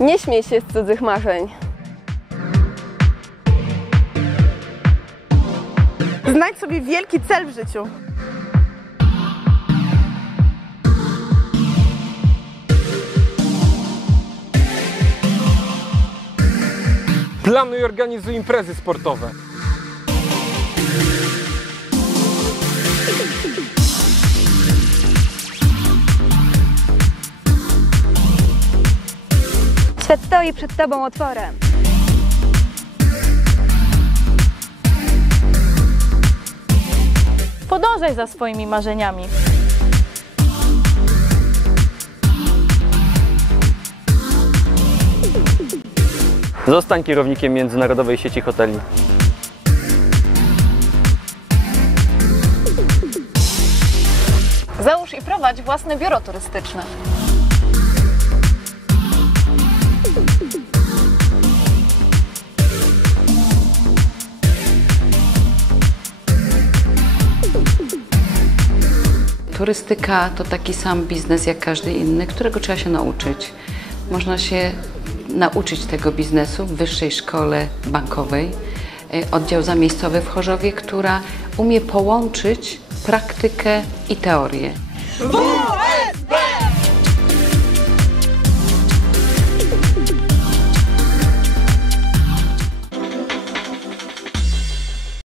Nie śmiej się z cudzych marzeń. Znajdź sobie wielki cel w życiu. Planuj i organizuj imprezy sportowe. Świat stoi przed Tobą otworem. Podążaj za swoimi marzeniami. Zostań kierownikiem międzynarodowej sieci hoteli. Załóż i prowadź własne biuro turystyczne. Turystyka to taki sam biznes jak każdy inny, którego trzeba się nauczyć. Można się nauczyć tego biznesu w Wyższej Szkole Bankowej, e, oddział zamiejscowy w Chorzowie, która umie połączyć praktykę i teorię. WSB!